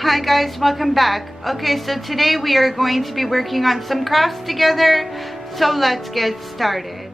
Hi guys, welcome back. Okay, so today we are going to be working on some crafts together, so let's get started.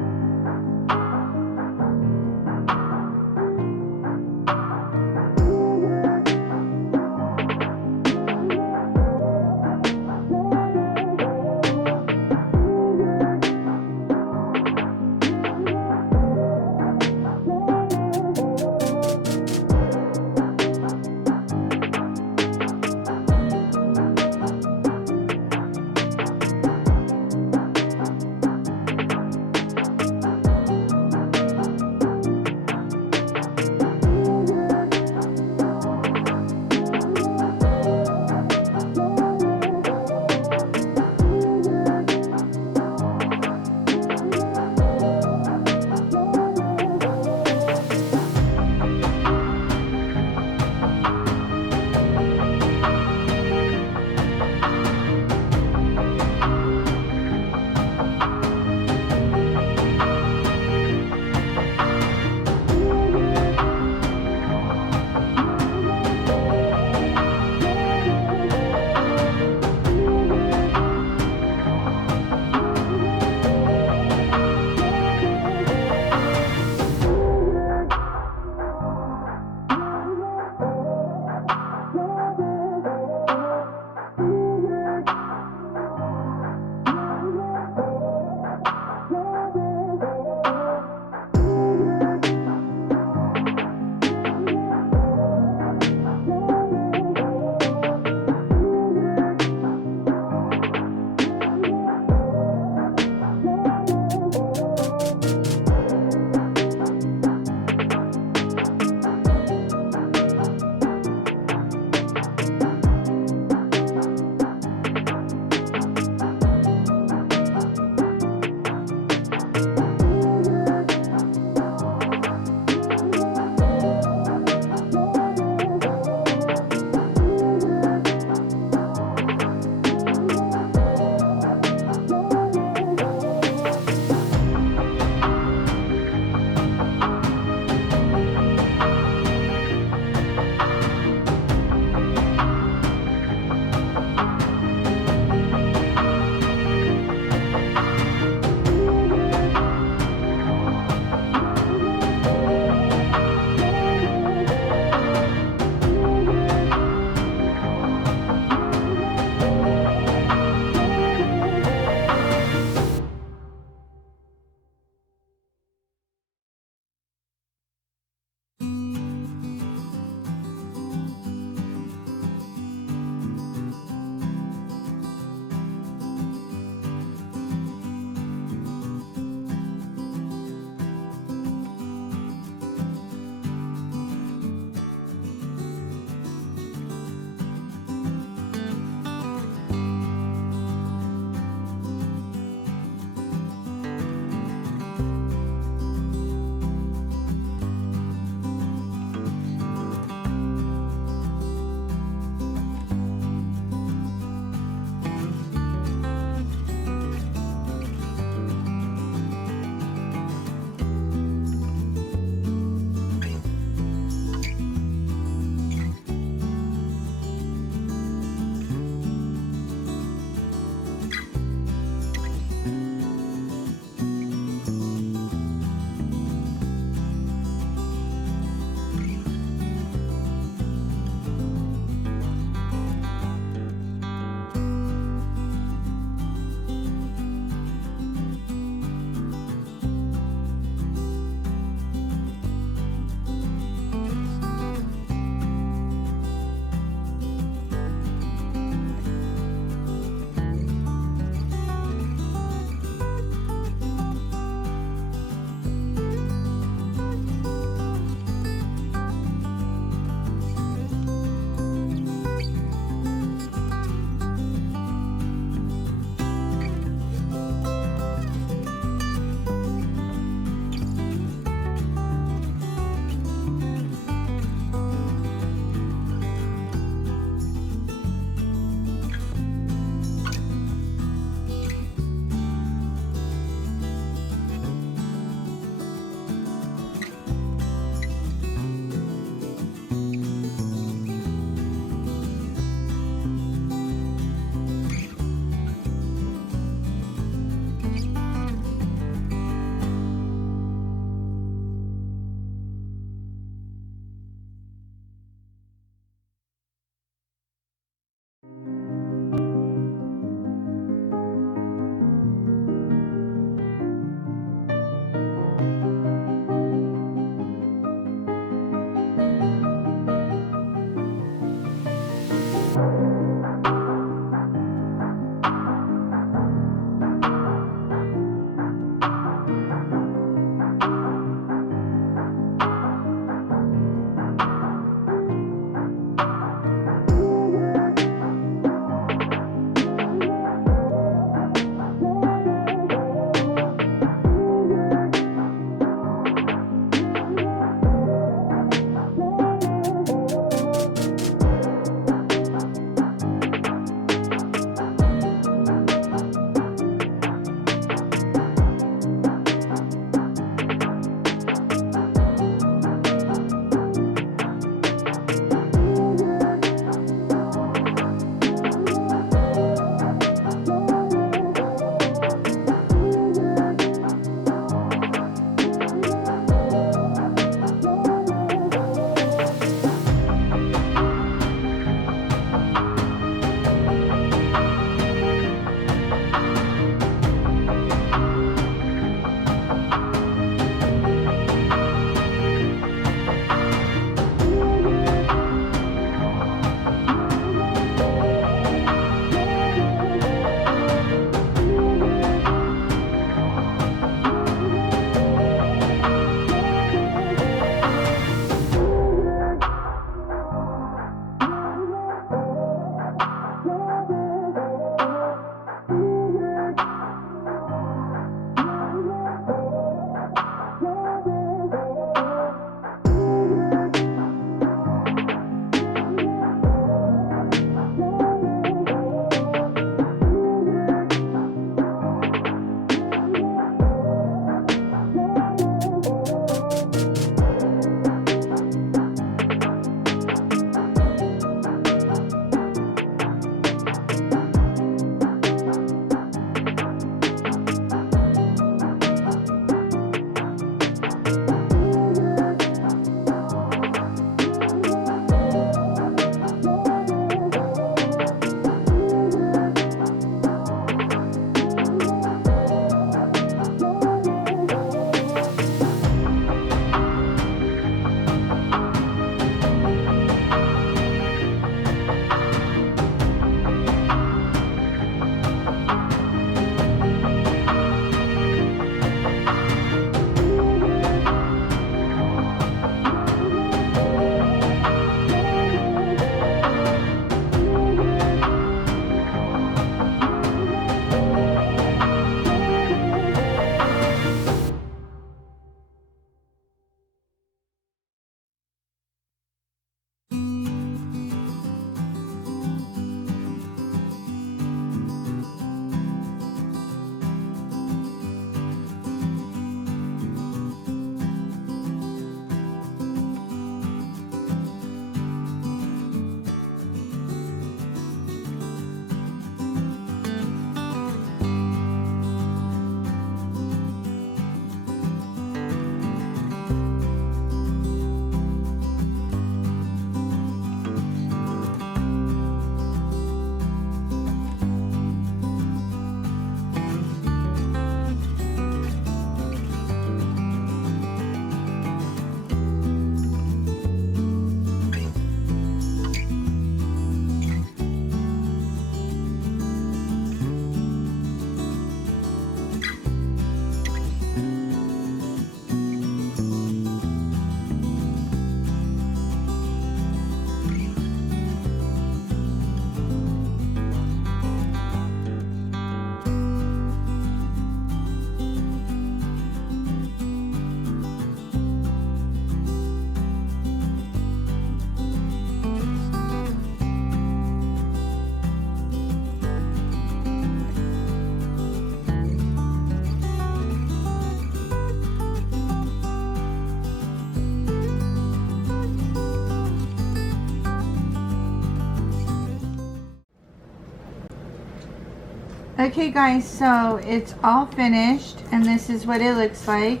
Okay guys, so it's all finished and this is what it looks like.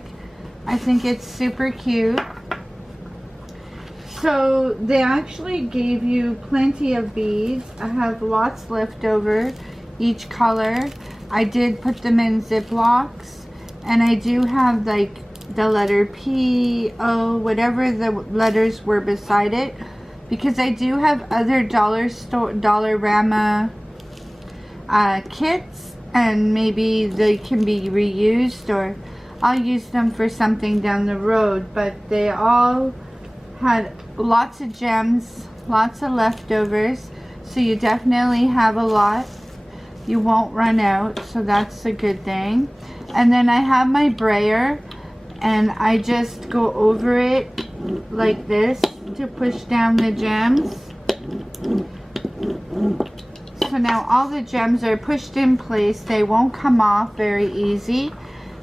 I think it's super cute. So they actually gave you plenty of beads. I have lots left over, each color. I did put them in Ziplocs, and I do have like the letter P, O, whatever the letters were beside it, because I do have other Dollarama kits, and maybe they can be reused, or I'll use them for something down the road. But they all had lots of gems, lots of leftovers, so you definitely have a lot. You won't run out, so that's a good thing. And then I have my brayer, and I just go over it like this to push down the gems. So now all the gems are pushed in place. They won't come off very easy.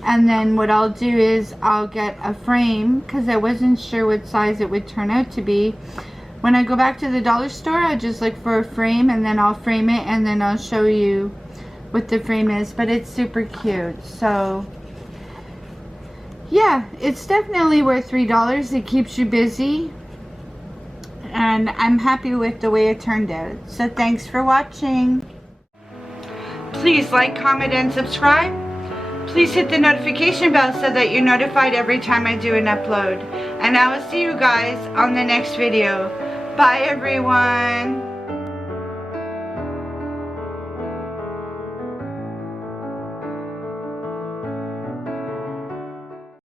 And then what I'll do is I'll get a frame, because I wasn't sure what size it would turn out to be. When I go back to the dollar store, I just look for a frame, and then I'll frame it, and then I'll show you what the frame is. But it's super cute. So yeah, it's definitely worth $3. It keeps you busy, and I'm happy with the way it turned out. So thanks for watching. Please like, comment, and subscribe. Please hit the notification bell so that you're notified every time I do an upload. And I will see you guys on the next video. Bye everyone.